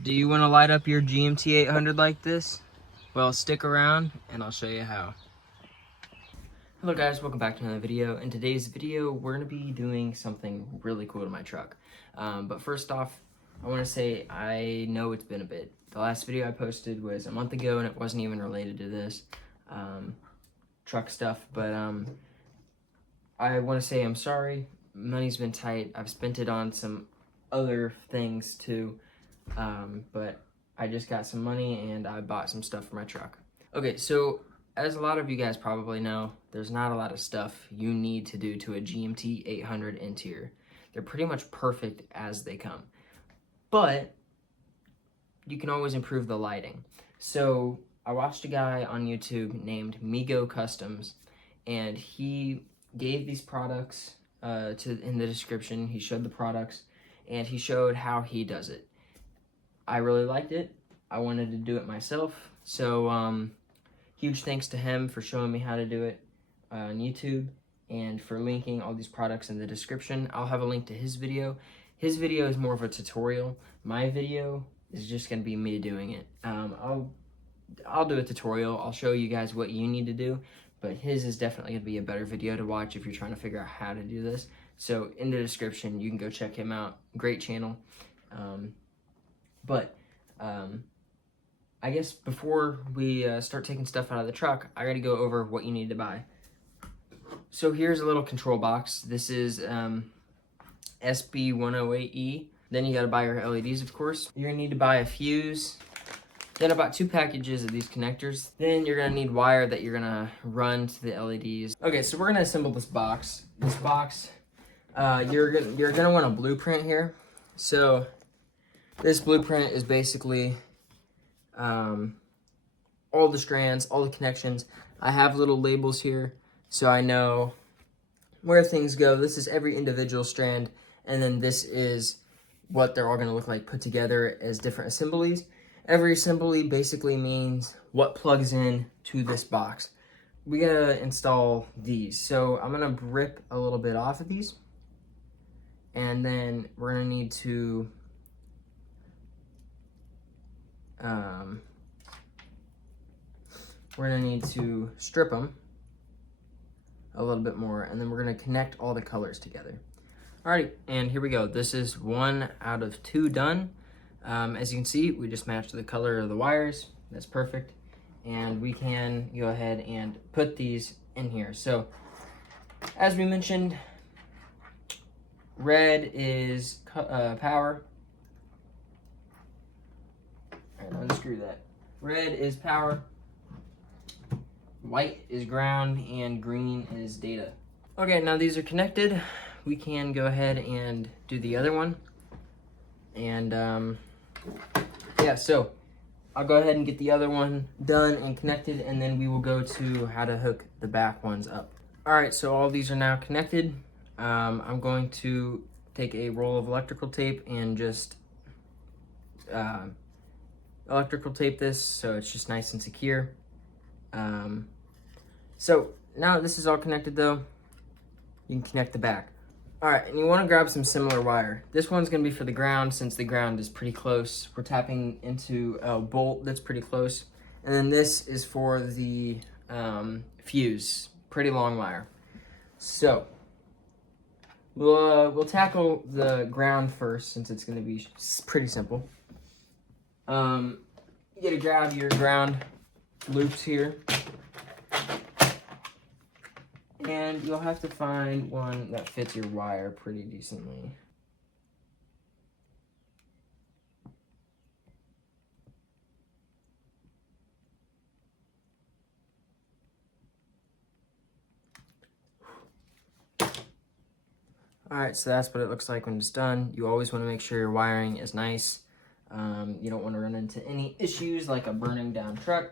Do you want to light up your GMT 800 like this? Well, stick around and I'll show you how. Hello guys, welcome back to another video. In today's video, we're going to be doing something really cool to my truck. But first off, I want to say I know it's been a bit. The last video I posted was a month ago and it wasn't even related to this truck stuff. But I want to say I'm sorry. Money's been tight. I've spent it on some other things too. But I just got some money and I bought some stuff for my truck. Okay, so as a lot of you guys probably know, there's not a lot of stuff you need to do to a GMT 800 interior. They're pretty much perfect as they come. But you can always improve the lighting. So I watched a guy on YouTube named Migo Customs, and he gave these products in the description. He showed the products and he showed how he does it. I really liked it. I wanted to do it myself. So huge thanks to him for showing me how to do it on YouTube and for linking all these products in the description. I'll have a link to his video. His video is more of a tutorial. My video is just gonna be me doing it. I'll do a tutorial. I'll show you guys what you need to do, but his is definitely gonna be a better video to watch if you're trying to figure out how to do this. So in the description, you can go check him out. Great channel. But I guess before we start taking stuff out of the truck, I gotta go over what you need to buy. So here's a little control box. This is SB108E. Then you gotta buy your LEDs, of course. You're gonna need to buy a fuse. Then about 2 packages of these connectors. Then you're gonna need wire that you're gonna run to the LEDs. Okay, so we're gonna assemble this box. This box, you're gonna want a blueprint here. So this blueprint is basically all the strands, all the connections. I have little labels here so I know where things go. This is every individual strand, and then this is what they're all going to look like put together as different assemblies. Every assembly basically means what plugs in to this box. We gotta install these. So I'm gonna rip a little bit off of these, and then we're gonna need to strip them a little bit more, and then we're gonna connect all the colors together. Alrighty, and here we go. This is 1 out of 2 done. As you can see, we just matched the color of the wires. That's perfect. And we can go ahead and put these in here. So, as we mentioned, red is power. Alright, unscrew that. Red is power, white is ground, and green is data. Okay, now these are connected. We can go ahead and do the other one. And yeah, so I'll go ahead and get the other one done and connected, and then we will go to how to hook the back ones up. Alright, so all these are now connected. I'm going to take a roll of electrical tape and just electrical tape this so it's just nice and secure. So now this is all connected though, you can connect the back. Alright, and you want to grab some similar wire. This one's going to be for the ground since the ground is pretty close. We're tapping into a bolt that's pretty close. And then this is for the fuse, pretty long wire. So we'll tackle the ground first since it's going to be pretty simple. You gotta grab your ground loops here, and you'll have to find one that fits your wire pretty decently. Alright, so that's what it looks like when it's done. You always want to make sure your wiring is nice. You don't want to run into any issues like a burning down truck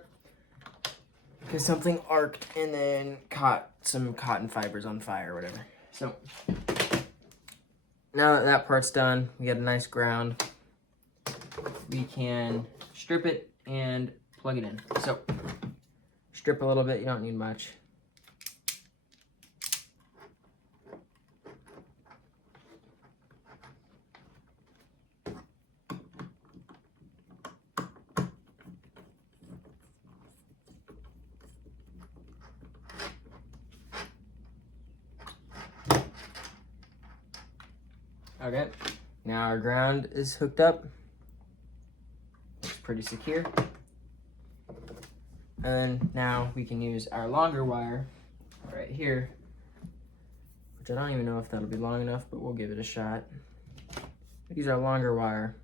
because something arced and then caught some cotton fibers on fire or whatever. So now that that part's done, we got a nice ground. We can strip it and plug it in. So strip a little bit, you don't need much. Okay, now our ground is hooked up. Looks pretty secure. And now we can use our longer wire right here, which I don't even know if that'll be long enough, but we'll give it a shot. Use our longer wire.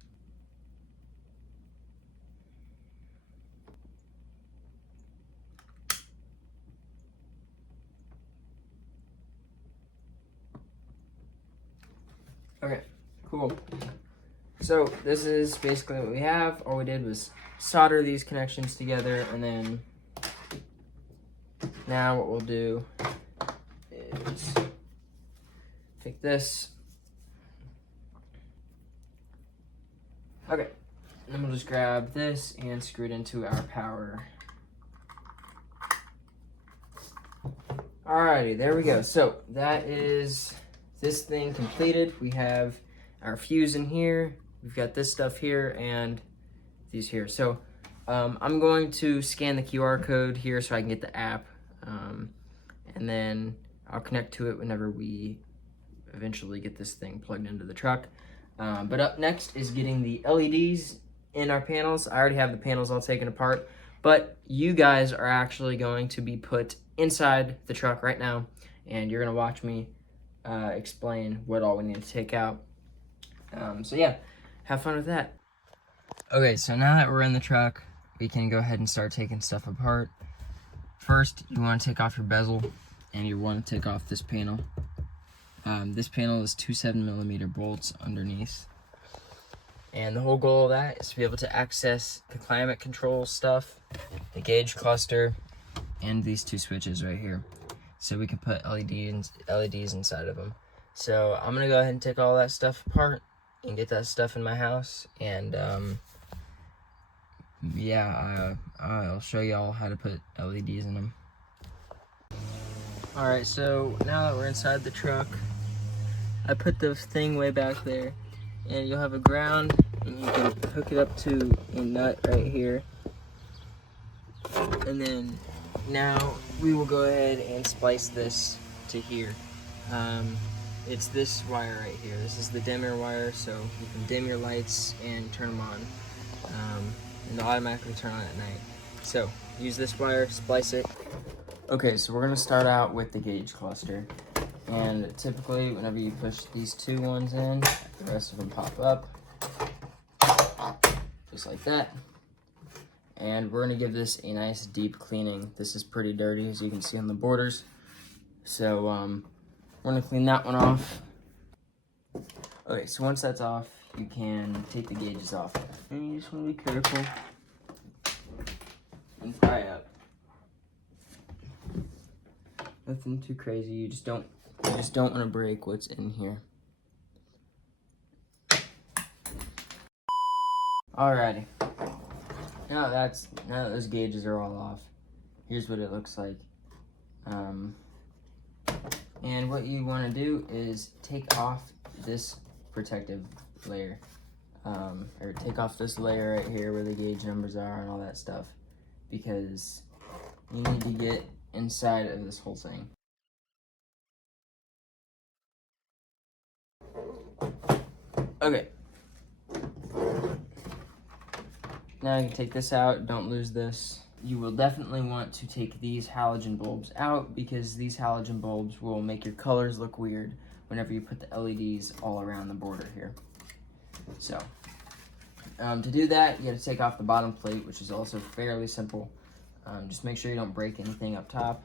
Okay, cool. So this is basically what we have. All we did was solder these connections together, and then now what we'll do is take this. Okay, and then we'll just grab this and screw it into our power. Alrighty, there we go. So that is this thing completed. We have our fuse in here. We've got this stuff here and these here. So I'm going to scan the QR code here so I can get the app. And then I'll connect to it whenever we eventually get this thing plugged into the truck. But up next is getting the LEDs in our panels. I already have the panels all taken apart, but you guys are actually going to be put inside the truck right now, and you're gonna watch me explain what all we need to take out. So yeah, have fun with that. Okay, so now that we're in the truck, we can go ahead and start taking stuff apart. First, you want to take off your bezel, and you want to take off this panel. This panel is 2 7mm bolts underneath. And the whole goal of that is to be able to access the climate control stuff, the gauge cluster, and these two switches right here. So we can put LEDs inside of them. So I'm gonna go ahead and take all that stuff apart and get that stuff in my house. And yeah, I'll show y'all how to put LEDs in them. All right, so now that we're inside the truck, I put the thing way back there, and you'll have a ground, and you can hook it up to a nut right here. And then now we will go ahead and splice this to here. It's this wire right here. This is the dimmer wire, so you can dim your lights and turn them on, and they'll automatically turn on at night. So use this wire, splice it. Okay, so we're gonna start out with the gauge cluster. And typically, whenever you push these two ones in, the rest of them pop up, just like that. And we're gonna give this a nice deep cleaning. This is pretty dirty, as you can see on the borders. So we're gonna clean that one off. Okay, so once that's off, you can take the gauges off. And you just wanna be careful and pry up. Nothing too crazy, you just don't want to break what's in here. Alrighty. Now that those gauges are all off, here's what it looks like. And what you want to do is take off this protective layer, or take off this layer right here where the gauge numbers are and all that stuff, because you need to get inside of this whole thing. Okay. Now you can take this out, don't lose this. You will definitely want to take these halogen bulbs out, because these halogen bulbs will make your colors look weird whenever you put the LEDs all around the border here. So, to do that, you have to take off the bottom plate, which is also fairly simple. Just make sure you don't break anything up top.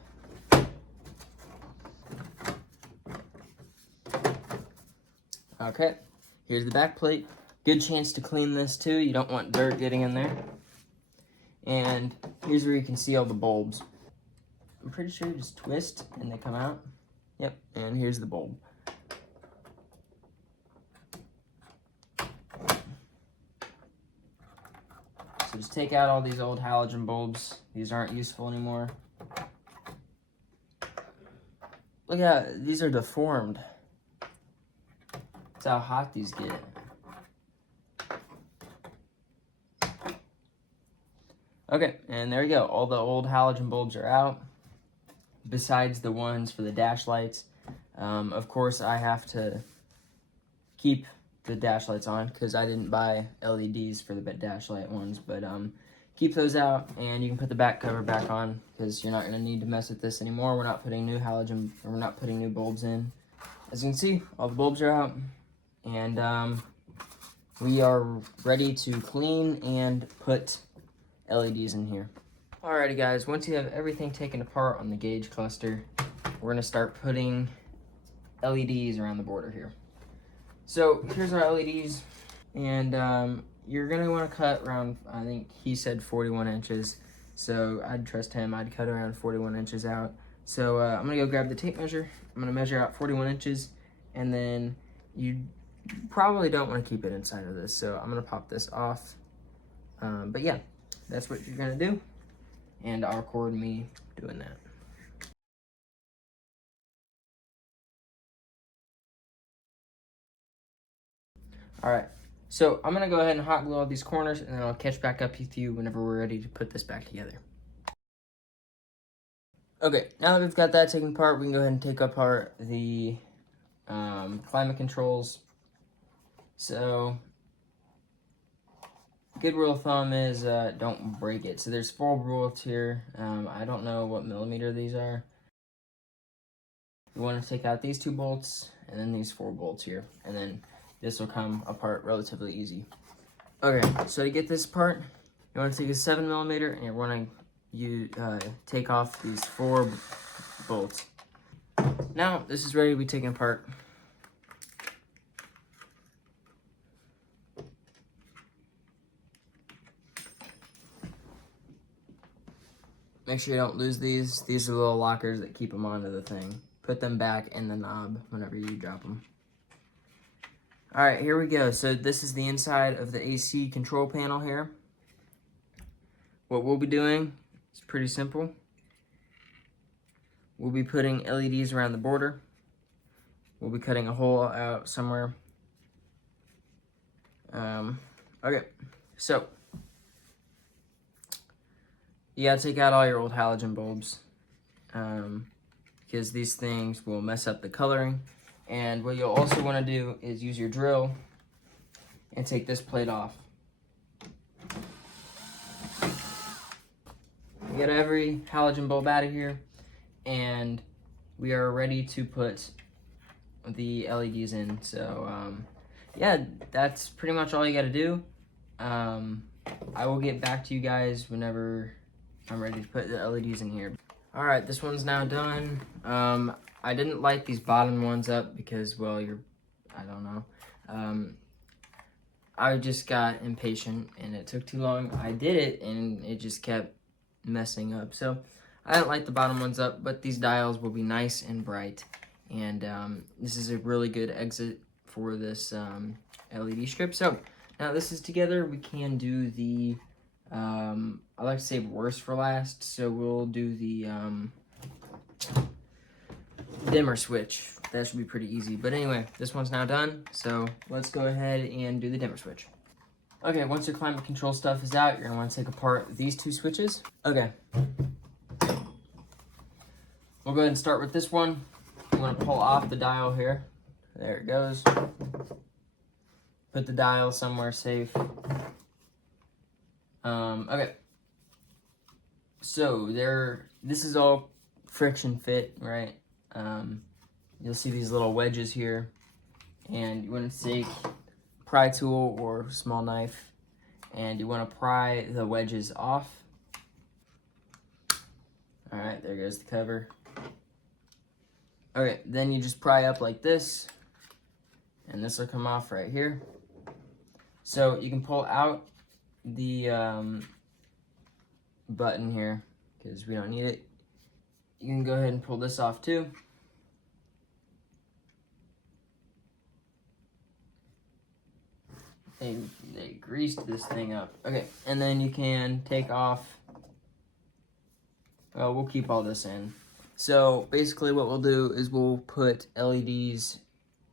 Okay, here's the back plate. Good chance to clean this too. You don't want dirt getting in there. And here's where you can see all the bulbs. I'm pretty sure you just twist and they come out. Yep, and here's the bulb. So just take out all these old halogen bulbs. These aren't useful anymore. Look at, these are deformed. That's how hot these get. Okay, and there you go. All the old halogen bulbs are out, besides the ones for the dash lights. Of course, I have to keep the dash lights on because I didn't buy LEDs for the dash light ones, but keep those out, and you can put the back cover back on because you're not going to need to mess with this anymore. We're not putting new halogen, or we're not putting new bulbs in. As you can see, all the bulbs are out, and we are ready to clean and put LEDs in here. Alrighty guys, once you have everything taken apart on the gauge cluster, we're going to start putting LEDs around the border here. So here's our LEDs, and you're gonna want to cut around, I think he said 41 inches, so I'd trust him. I'd cut around 41 inches out. So I'm gonna go grab the tape measure. I'm gonna measure out 41 inches, and then you probably don't want to keep it inside of this, so I'm gonna pop this off. But yeah, that's what you're gonna do, and I'll record me doing that. All right, so I'm gonna go ahead and hot glue all these corners, and then I'll catch back up with you whenever we're ready to put this back together. Okay, now that we've got that taken apart, we can go ahead and take apart the climate controls. So, good rule of thumb is don't break it. So there's 4 bolts here. I don't know what millimeter these are. You want to take out these 2 bolts, and then these 4 bolts here, and then this will come apart relatively easy. Okay, so to get this apart, you want to take a 7 millimeter, and you want to take off these 4 bolts. Now this is ready to be taken apart. Make sure you don't lose these. These are the little lockers that keep them onto the thing. Put them back in the knob whenever you drop them. All right, here we go. So this is the inside of the AC control panel here. What we'll be doing is pretty simple. We'll be putting LEDs around the border. We'll be cutting a hole out somewhere. Okay, so you gotta take out all your old halogen bulbs because these things will mess up the coloring. And what you'll also want to do is use your drill and take this plate off. Get every halogen bulb out of here, and we are ready to put the LEDs in. So yeah, that's pretty much all you got to do. I will get back to you guys whenever I'm ready to put the LEDs in here. All right, this one's now done. I didn't light these bottom ones up because, well, I don't know. I just got impatient and it took too long. I did it and it just kept messing up. So I didn't light the bottom ones up, but these dials will be nice and bright. And this is a really good exit for this LED strip. So now this is together, we can do the, I like to save worst for last. So we'll do the dimmer switch. That should be pretty easy. But anyway, this one's now done. So let's go ahead and do the dimmer switch. Okay, once your climate control stuff is out, you're gonna want to take apart these 2 switches. Okay. We'll go ahead and start with this one. I'm gonna pull off the dial here. There it goes. Put the dial somewhere safe. Okay. So this is all friction fit, right? You'll see these little wedges here, and you want to take pry tool or small knife, and you want to pry the wedges off. All right, there goes the cover. Okay, then you just pry up like this, and this will come off right here. So you can pull out the button here because we don't need it. You can go ahead and pull this off too. They greased this thing up. Okay, and then you can take off, well, we'll keep all this in. So basically what we'll do is we'll put LEDs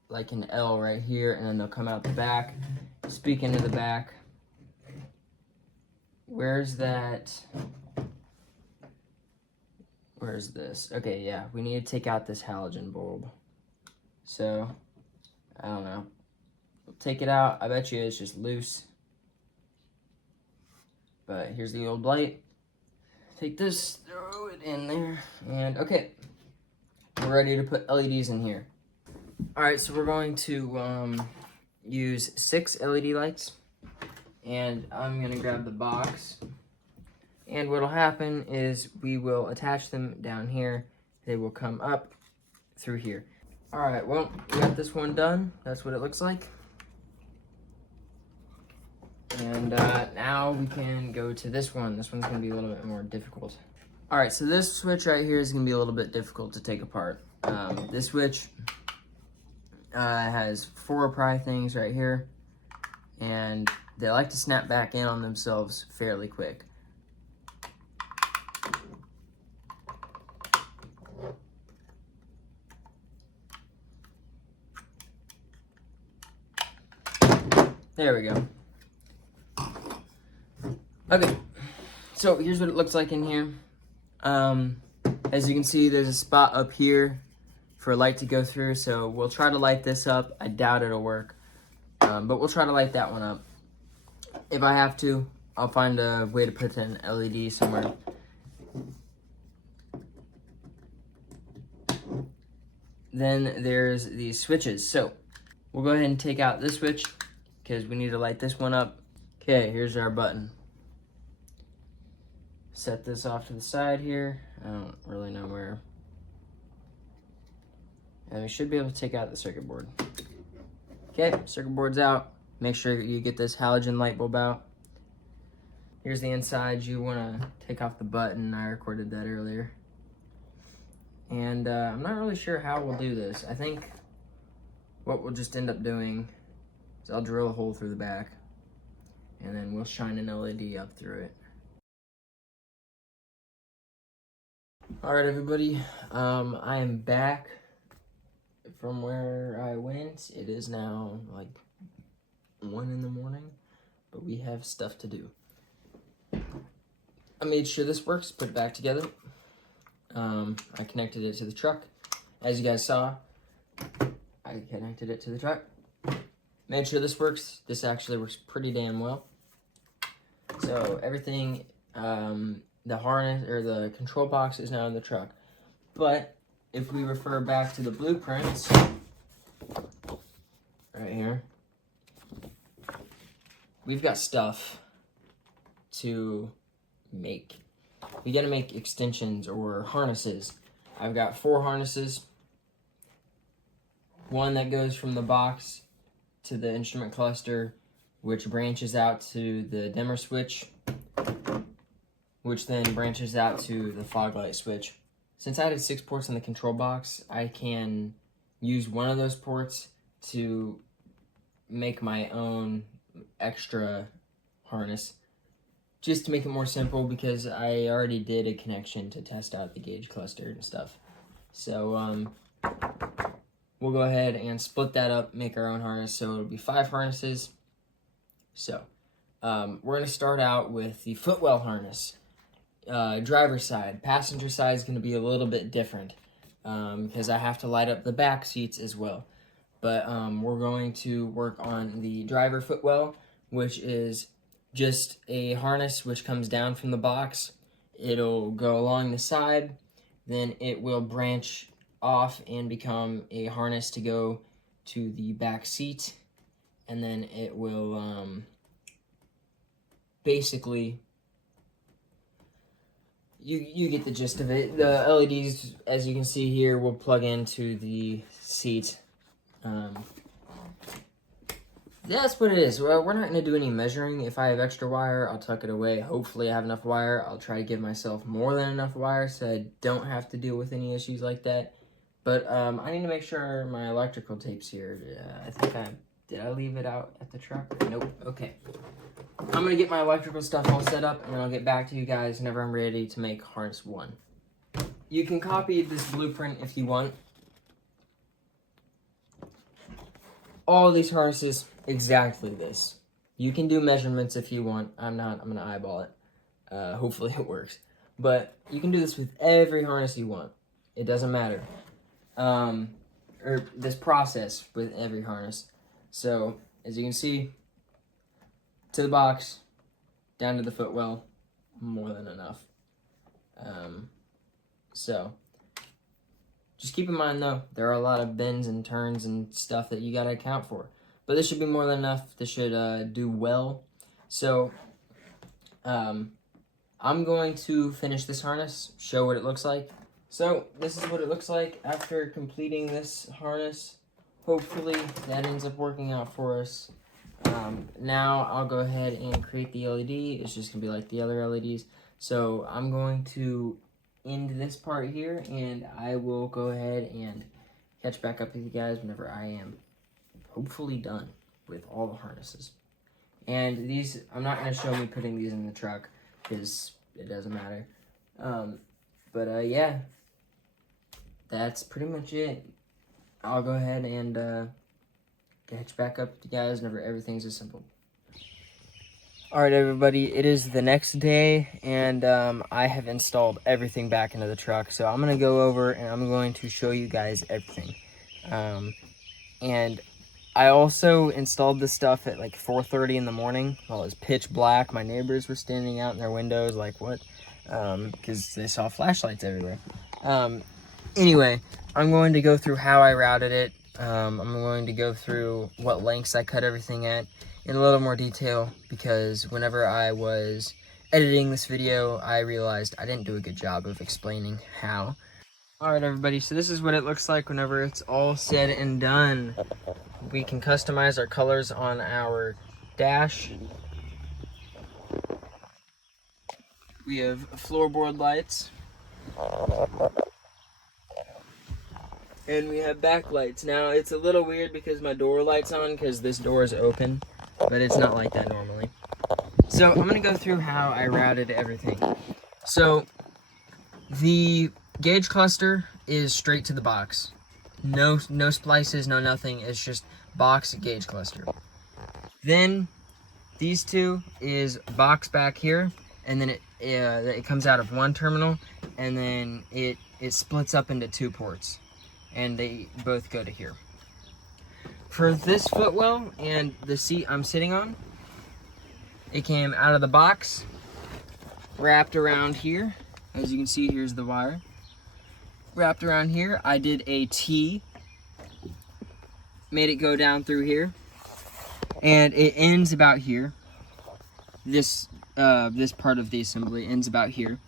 like an L right here, and then they'll come out the back. Speaking of the back, where's this? Okay, yeah, we need to take out this halogen bulb. So, I don't know. We'll take it out. I bet you it's just loose. But here's the old light. Take this, throw it in there, and okay. We're ready to put LEDs in here. Alright, so we're going to use 6 LED lights. And I'm going to grab the box. And what'll happen is we will attach them down here. They will come up through here. Alright, well, we got this one done. That's what it looks like. And now we can go to this one. This one's going to be a little bit more difficult. Alright, so this switch right here is going to be a little bit difficult to take apart. This switch has 4 pry things right here. And they like to snap back in on themselves fairly quick. There we go. Okay, so here's what it looks like in here. As you can see, there's a spot up here for a light to go through, so we'll try to light this up. I doubt it'll work, but we'll try to light that one up. If I have to, I'll find a way to put an LED somewhere. Then there's these switches. So we'll go ahead and take out this switch because we need to light this one up. Okay, here's our button. Set this off to the side here. I don't really know where. And we should be able to take out the circuit board. Okay, circuit board's out. Make sure you get this halogen light bulb out. Here's the inside. You want to take off the button. I recorded that earlier. And I'm not really sure how we'll do this. I think what we'll just end up doing is I'll drill a hole through the back. And then we'll shine an LED up through it. Alright everybody, I am back from where I went. It is now like 1 in the morning, but we have stuff to do. I made sure this works, put it back together. I connected it to the truck. As you guys saw, I connected it to the truck. Made sure this works. This actually works pretty damn well. So everything, the harness or the control box is now in the truck. But if we refer back to the blueprints right here, we've got stuff to make. We gotta make extensions or harnesses. I've got 4 harnesses. One that goes from the box to the instrument cluster, which branches out to the dimmer switch, which then branches out to the fog light switch. Since I had 6 ports in the control box, I can use one of those ports to make my own extra harness, just to make it more simple, because I already did a connection to test out the gauge cluster and stuff. So we'll go ahead and split that up, make our own harness, so it'll be 5 harnesses. So we're going to start out with the footwell harness. Driver side. Passenger side is going to be a little bit different because I have to light up the back seats as well. But we're going to work on the driver footwell, which is just a harness which comes down from the box. It'll go along the side, then it will branch off and become a harness to go to the back seat, and then it will basically, you get the gist of it. The LEDs, as you can see here, will plug into the seat. That's what it is. Well, we're not going to do any measuring. If I have extra wire, I'll tuck it away. Hopefully I have enough wire. I'll try to give myself more than enough wire so I don't have to deal with any issues like that. But I need to make sure my electrical tape's here. I think did I leave it out at the truck? Nope. Okay. I'm going to get my electrical stuff all set up, and then I'll get back to you guys whenever I'm ready to make harness 1. You can copy this blueprint if you want. All of these harnesses, exactly this. You can do measurements if you want. I'm going to eyeball it. Hopefully it works. But you can do this with every harness you want. It doesn't matter. Or this process with every harness. So as you can see, to the box, down to the footwell, more than enough. So just keep in mind though, there are a lot of bends and turns and stuff that you gotta account for. But this should be more than enough. This should do well. So I'm going to finish this harness, show what it looks like. So this is what it looks like after completing this harness. Hopefully that ends up working out for us. Now I'll go ahead and create the LED. It's just gonna be like the other LEDs. So I'm going to end this part here, and I will go ahead and catch back up with you guys whenever I am hopefully done with all the harnesses. And these, I'm not going to show me putting these in the truck because it doesn't matter. Yeah, that's pretty much it. I'll go ahead and catch back up with you guys whenever everything's assembled. Alright everybody, it is the next day, and I have installed everything back into the truck. So I'm going to go over and I'm going to show you guys everything. And I also installed this stuff at like 4:30 in the morning while it was pitch black. My neighbors were standing out in their windows like, what? Because they saw flashlights everywhere. Anyway, I'm going to go through how I routed it. I'm going to go through what lengths I cut everything at in a little more detail, because whenever I was editing this video, I realized I didn't do a good job of explaining how. Alright everybody, so this is what it looks like whenever it's all said and done. We can customize our colors on our dash. We have floorboard lights. And we have backlights. Now, it's a little weird because my door light's on because this door is open, but it's not like that normally. So, I'm going to go through how I routed everything. So, the gauge cluster is straight to the box. No splices, no nothing. It's just box gauge cluster. Then, these two is box back here, and then it comes out of one terminal, and then it splits up into 2 ports. And they both go to here. For this footwell and the seat I'm sitting on, it came out of the box, wrapped around here. As you can see, here's the wire. Wrapped around here, I did a T, made it go down through here, and it ends about here. This part of the assembly ends about here.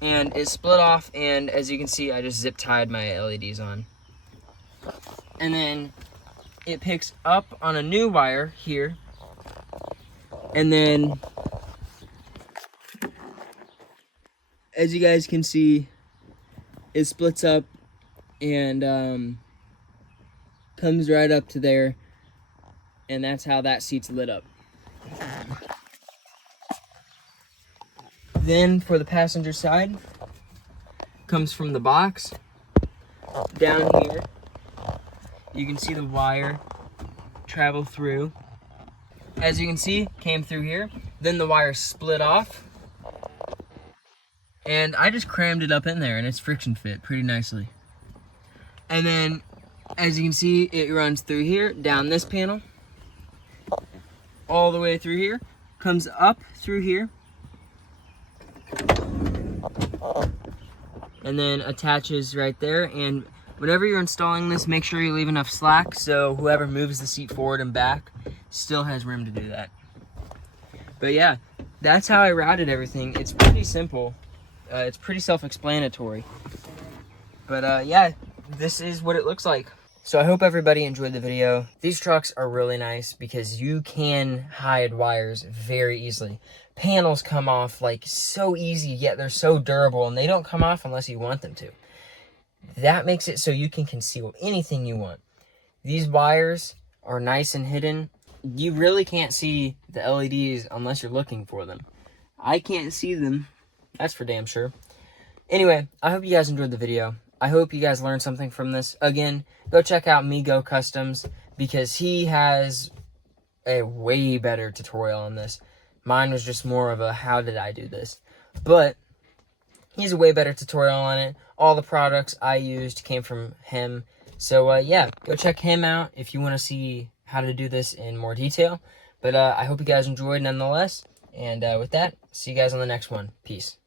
And it split off, and as you can see, I just zip tied my LEDs on. And then it picks up on a new wire here, and then as you guys can see, it splits up and comes right up to there, and that's how that seat's lit up. Then for the passenger side, comes from the box down here. You can see the wire travel through. As you can see, came through here. Then the wire split off, and I just crammed it up in there, and it's friction fit pretty nicely. And then, as you can see, it runs through here, down this panel, all the way through here, comes up through here, and then attaches right there. And whenever you're installing this, make sure you leave enough slack so whoever moves the seat forward and back still has room to do that. But yeah, that's how I routed everything. It's pretty simple. It's pretty self-explanatory. But yeah, this is what it looks like. So I hope everybody enjoyed the video. These trucks are really nice because you can hide wires very easily. Panels come off like so easy, yet they're so durable, and they don't come off unless you want them to. That makes it so you can conceal anything you want. These wires are nice and hidden. You really can't see the LEDs unless you're looking for them. I can't see them, that's for damn sure. Anyway, I hope you guys enjoyed the video. I hope you guys learned something from this. Again, go check out Migo Customs because he has a way better tutorial on this. Mine was just more of a how did I do this. But he's a way better tutorial on it. All the products I used came from him. So yeah, go check him out if you want to see how to do this in more detail. But I hope you guys enjoyed nonetheless. And with that, see you guys on the next one. Peace.